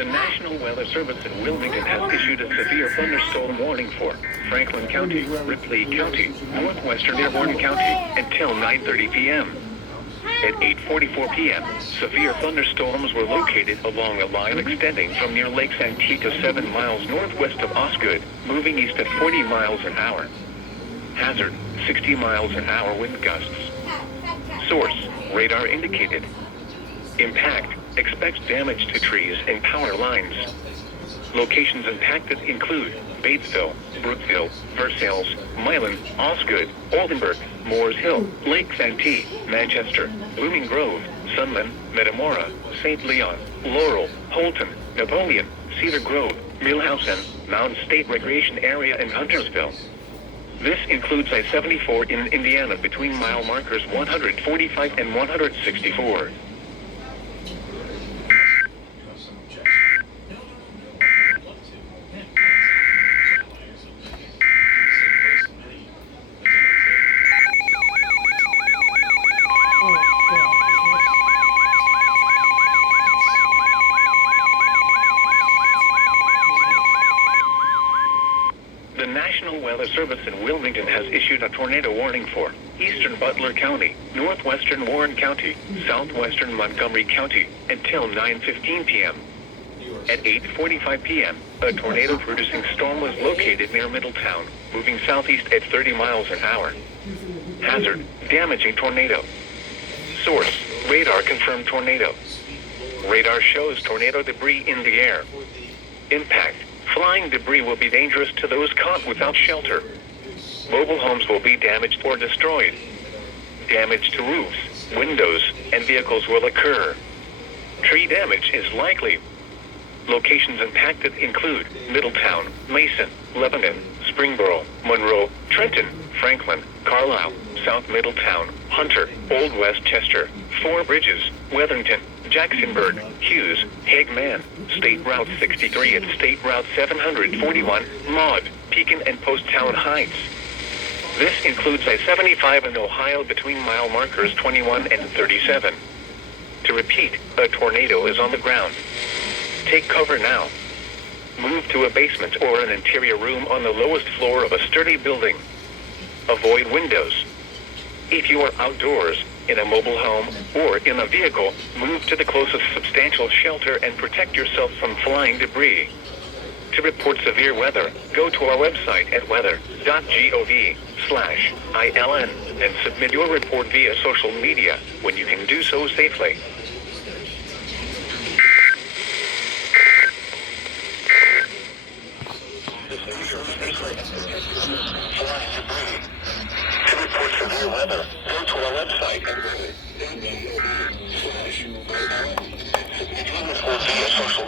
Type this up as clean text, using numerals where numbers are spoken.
The National Weather Service in Wilmington has issued a severe thunderstorm warning for Franklin County, Ripley County, northwestern Dearborn County until 9:30 p.m. At 8:44 p.m., severe thunderstorms were located along a line extending from near Lake Santee to 7 miles northwest of Osgood, moving east at 40 miles an hour. Hazard, 60 miles an hour wind gusts. Source, radar indicated. Impact, expects damage to trees and power lines. Locations impacted include Batesville, Brookville, Versailles, Milan, Osgood, Oldenburg, Moores Hill, Lake Santee, Manchester, Blooming Grove, Sunman, Metamora, St. Leon, Laurel, Holton, Napoleon, Cedar Grove, Millhausen, Mound State Recreation Area and Huntersville. This includes I-74 in Indiana between mile markers 145 and 164. The National Weather Service in Wilmington has issued a tornado warning for eastern Butler County, northwestern Warren County, southwestern Montgomery County until 9:15 p.m. At 8:45 p.m., a tornado-producing storm was located near Middletown, moving southeast at 30 miles an hour. Hazard, damaging tornado. Source, radar confirmed tornado. Radar shows tornado debris in the air. Impact, flying debris will be dangerous to those caught without shelter. Mobile homes will be damaged or destroyed. Damage to roofs, windows, and vehicles will occur. Tree damage is likely. Locations impacted include Middletown, Mason, Lebanon, Springboro, Monroe, Trenton, Franklin, Carlisle, South Middletown, Hunter, Old Westchester, Four Bridges, Weatherington, Jacksonburg, Hughes, Hagman, State Route 63 and State Route 741, Maud, Pekin and Poasttown Heights. This includes I-75 in Ohio between mile markers 21 and 37. To repeat, a tornado is on the ground. Take cover now. Move to a basement or an interior room on the lowest floor of a sturdy building. Avoid windows. If you are outdoors, in a mobile home, or in a vehicle, move to the closest substantial shelter and protect yourself from flying debris. To report severe weather, go to our website at weather.gov/ILN and submit your report via social media when you can do so safely. To report severe weather, go to our website and submit your report via social